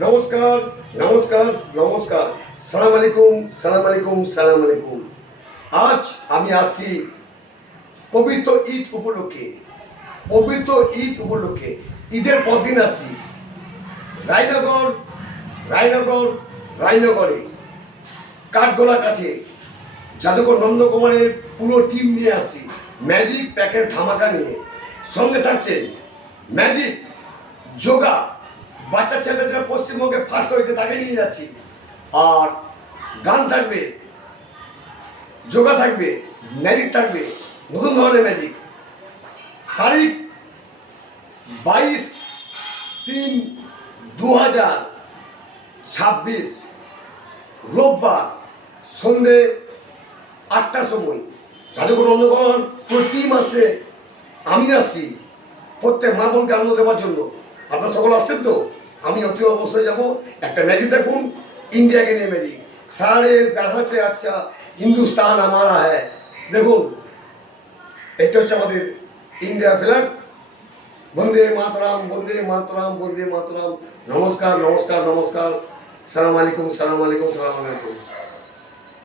নমস্কার, নমস্কার, নমস্কার। সালাম আলাইকুম, সালাম আলাইকুম, সালাম আলাইকুম। আজ আমি আসছি পবিত্র ঈদ উপলক্ষে। পবিত্র ঈদ উপলক্ষে ঈদের পরদিন আসছি রায়নগর, রায়নগর, রায়নগরে কাঠগোলা কাছে জাদুঘর নন্দকুমারের পুরো টিম নিয়ে আসছি। ম্যাজিক প্যাকেজ ধামাকা নিয়ে সঙ্গে থাকছে ম্যাজিক, যোগা, বাচ্চা ছেলে যারা পশ্চিমবঙ্গে ফার্স্ট হয়েছে তাকে নিয়ে যাচ্ছি। আর গান থাকবে, যোগা থাকবে, ম্যাজিক থাকবে, নতুন ধরনের ম্যাজিক। তারিখ 22/3/2026 রোববার সন্ধে 8টার সময় জাদুঘর নন্দকুমার পুরো টিম আসছে, আমি আসছি প্রত্যেক মা বোনকে আনন্দ দেওয়ার জন্য। আপনারা সকল আসছেন তো? আমি অতি অবশ্যই যাব। একটা ম্যাজিক দেখুন, ইন্ডিয়াকে নিয়ে ম্যাজিক। সারে জাহাঁ সে আচ্ছা হিন্দুস্তান আমারা হ্যায়। দেখুন, এটা হচ্ছে আমাদের ইন্ডিয়া ফ্ল্যাগ। বন্দে মাতরম, বন্দে মাতরম, বন্দে মাতরম। নমস্কার, নমস্কার, নমস্কার। সালাম আলাইকুম, সালাম আলাইকুম, সালাম আলাইকুম।